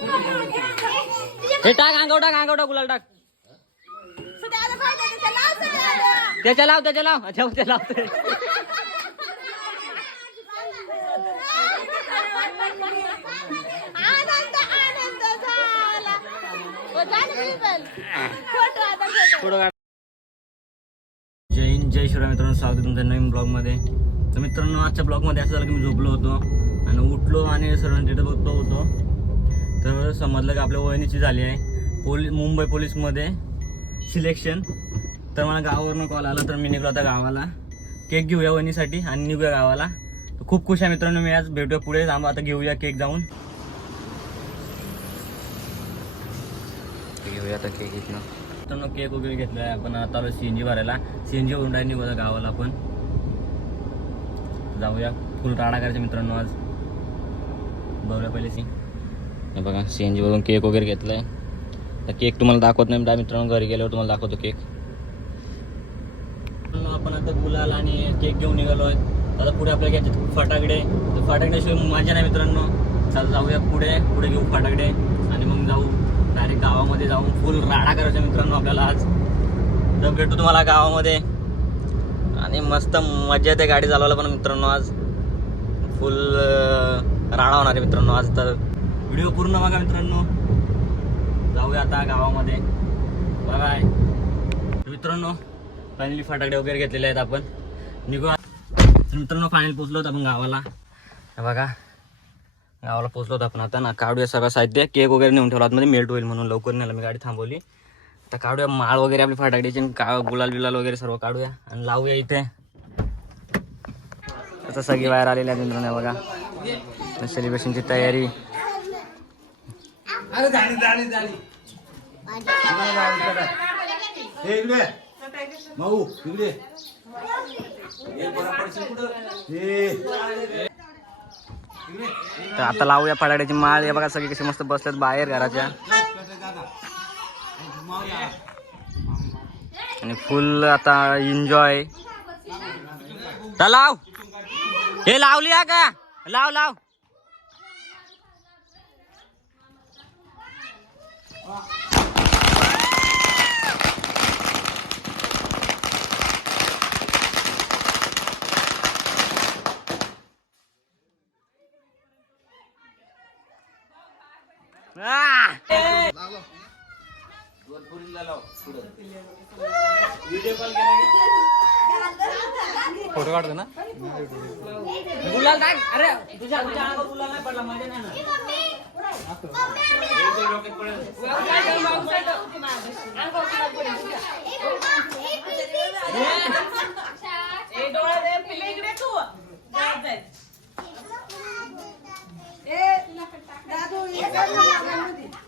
हे टाक अंगाव टाक अंगाव टाक गुलाल टाक. त्याच्या लाव त्याच्या लाव. अच्छा त्या लावते जय हिंद जय शिवराय मित्रांनो स्वागत तुमच्या नवीन ब्लॉगमध्ये. तर मित्रांनो आजच्या ब्लॉगमध्ये असं झालं की मी झोपलो होतो आणि उठलो आणि सर्वांनी बघतो होतो. तर समजलं की आपल्या वहिनीची झाली आहे. पोलीस मुंबई पोलीसमध्ये सिलेक्शन. तर मला गावावरनं कॉल आला तर मी निघलो आता गावाला. केक घेऊया वहिनीसाठी आणि निघूया गावाला. खूप खुश आहे मित्रांनो मी आज. भेटूया पुढे. जाऊ आता घेऊया केक जाऊन. घेऊया आता केक इथनं. मित्रांनो केक वगैरे घेतला आहे आपण आता आलो सी एन जी भरायला. सी एन जी होऊन राहिली निघू आता गावाला आपण. जाऊया. फुल राडा करायचा मित्रांनो आज. बघूया पहिले सिंग हे बघा सी एन जीवरून केक वगैरे घेतला आहे तर केक तुम्हाला दाखवत नाही. मित्रांनो घरी गेल्यावर तुम्हाला दाखवतो केक आपण आता गुलाल आणि केक घेऊन निघालो आहे. आता पुढे आपल्याला घ्यायचे फटाकडे. तर फटाकड्याशिवाय मजा नाही मित्रांनो. चल जाऊया पुढे. पुढे घेऊ फटाकडे. आणि मग जाऊ डायरेक्ट गावामध्ये जाऊन फुल राडा करायचा मित्रांनो आपल्याला आज. तर भेटू तुम्हाला गावामध्ये. आणि मस्त मजा येते गाडी चालवायला पण मित्रांनो आज. फुल राडा होणार आहे मित्रांनो आज. तर व्हिडिओ पूर्ण बघा मित्रांनो. जाऊया आता गावामध्ये. बघा मित्रांनो फायनली फटाकडे वगैरे घेतलेले आहेत आपण. निघू तर मित्रांनो फायनल पोचलो होतो आपण गावाला. बघा. गावाला पोचलो होतो आपण आता. ना काढूया सगळं साहित्य. केक वगैरे नेऊन ठेवला आतमध्ये. मेल्ट होईल म्हणून लवकर नेला. मी गाडी थांबवली. आता काढूया. माळ वगैरे आपली फटाकड्याची आणि का गुलाल बिलाल वगैरे सर्व काढूया आणि लावूया इथे. आता सगळी बाहेर आलेली आहे मित्रांनो बघा. सेलिब्रेशनची तयारी. अरे झाली झाली झाली. हे इकडे. माऊ इकडे. हे बरं पडशील कुठं? हे. तर आता लावूया फटाकड्याची माळ. हे बघा सगळे कसे मस्त बसलेत बाहेर घराच्या. आणि फुल आता एन्जॉय लाव. हे लावली हा का? लाव लाव. फोटो काढतो ना? गुलाल टाक. अरे तुझ्या तुझ्या अंगावर गुलाल नाही पडला माझ्या नाही ना. काका या इकडे काका या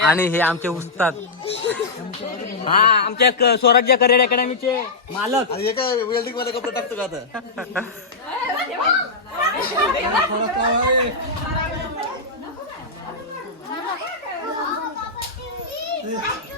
आणि हे आमचे उस्ताद. हा आमच्या क- स्वराज्य करिअर अकॅडमीचे मालक. अरे हे काय वेल्डिंगमध्ये कपडे टाकतो का आता?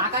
काका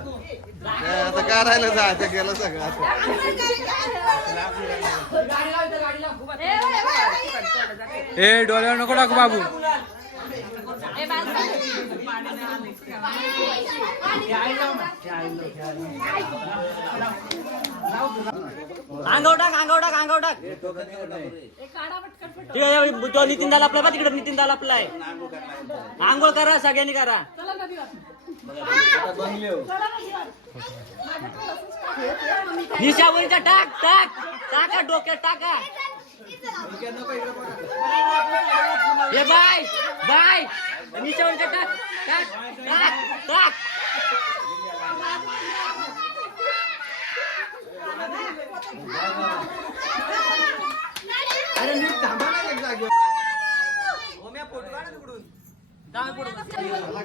तू ये. आता काय राहिलं जायचं गेला सगळं आता. ए, डोळ्यावर नको टाकू बाबू ए, अंगावर टाक अंगावर टाक अंगावर टाक ठीक आहे तो नितीन दाल आपला तिकडे नितीन दाल आपलाय आंघोळ करा सगळ्यांनी करा. निशावरीचा टाक टाक. टाका डोक्यात टाका. हे बाय बाय. निशावरीचा टाक टाक टाक टाक.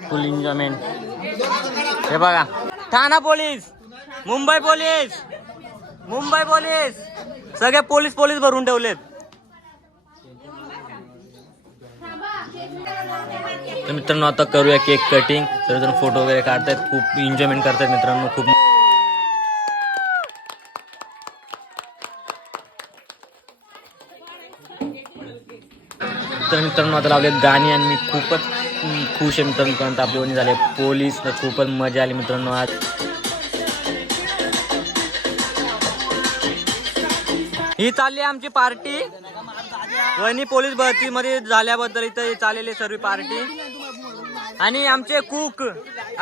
फुल एन्जॉयमेंट हे बघा. Thana police. Mumbai police. Mumbai police. सगळे पोलीस पोलीस भरून ठेवलेत. तर मित्रांनो आता करूया केक कटिंग सर्वजण फोटो वगैरे काढतायत. खूप एन्जॉयमेंट करतायत मित्रांनो. खूप तर मित्रांनो आता लावले गाणी आणि मी खूपच खुश आहे मित्रांनो कारण आपली वणी झाले पोलीस तर खूपच मजा आली मित्रांनो आज. ही चालली आहे आमची पार्टी. वणी पोलीस भरतीमध्ये झाल्याबद्दल इथं चाललेली आहे सर्व पार्टी. आणि आमचे कुक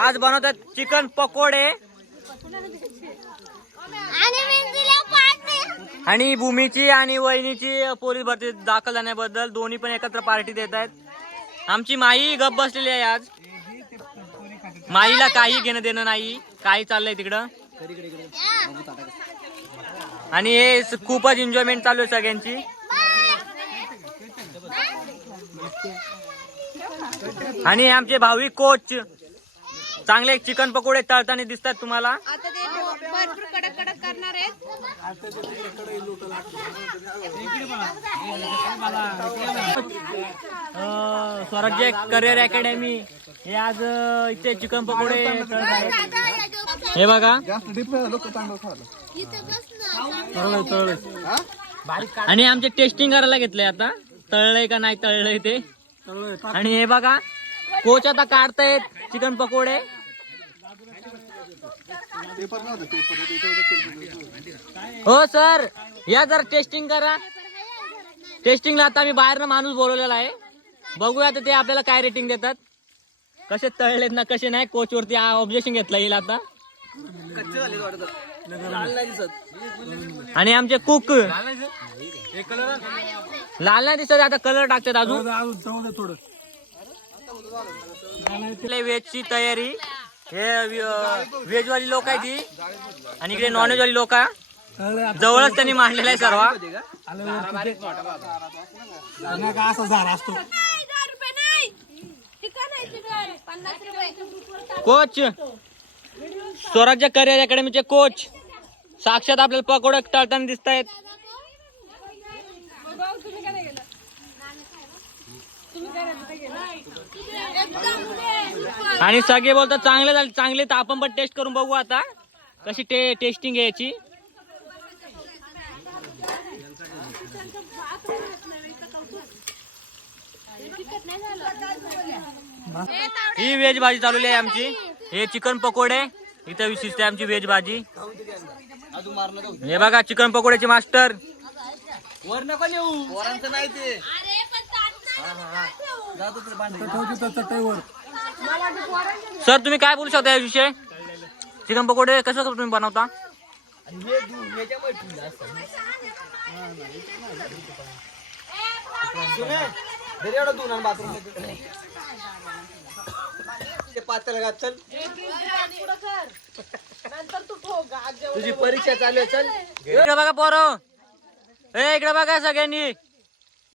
आज बनवतात चिकन पकोडे. आणि भूमीची आणि वहिनीची पोलीस भरती दाखल झाल्याबद्दल दोन्ही पण एकत्र पार्टी देत आहेत. आमची माई गप बसलेली आहे आज. माईला काही घेणं देणं नाही. काही चाललंय तिकडं. आणि हे खूपच एन्जॉयमेंट चालू आहे सगळ्यांची. आणि आमचे भाविक कोच चांगले चिकन पकोडे तळताना दिसतात तुम्हाला. स्वराज्य करिअर अकॅडमी हे आज इथे चिकन पकोडे आहेत. हे बघा. आणि आमचे टेस्टिंग करायला घेतलंय आता. तळलंय का नाही तळलंय ते. आणि हे बघा कोच आता काढतायत चिकन पकोडे. हो सर. या जरा टेस्टिंग करा. टेस्टिंगला आता आम्ही बाहेरनं माणूस बोलवलेला आहे. बघूया आता ते आपल्याला काय रेटिंग देतात. कसे तळलेत ना कसे नाही कोच वरती ऑब्जेक्शन घेतला येईल आता. आणि आमचे कुक लाल नाही दिसत आता कलर टाकतात अजून. व्हेजची तयारी. हे व्हेज वाली लोक आहे ती आणि इकडे नॉनव्हेज वाली लोक आहे जवळच त्यांनी मांडलेला आहे सर्व. कोच स्वराज्य करिअर अकॅडमीचे कोच साक्षात आपल्याला पकोडे तळताना दिसत आहेत आणि सगळे बोलतात चांगले झाले चांगले तर आपण पण टेस्ट करून बघू आता. कशी टे टेस्टिंग आहे याची. ही व्हेज भाजी चालवली आहे आमची. हे चिकन पकोडे. इथं विशिष्ट आहे आमची व्हेज भाजी. हे बघा चिकन पकोड्याचे मास्टर. पोरांचं नाही ते. सर तुम्ही काय बोलू शकता याविषयी? चिकन पकोडे कसं तुम्ही बनवता? तुझी परीक्षा चालू आहे चल. इकडे बघा पोरं. ए इकडे बघा सगळ्यांनी.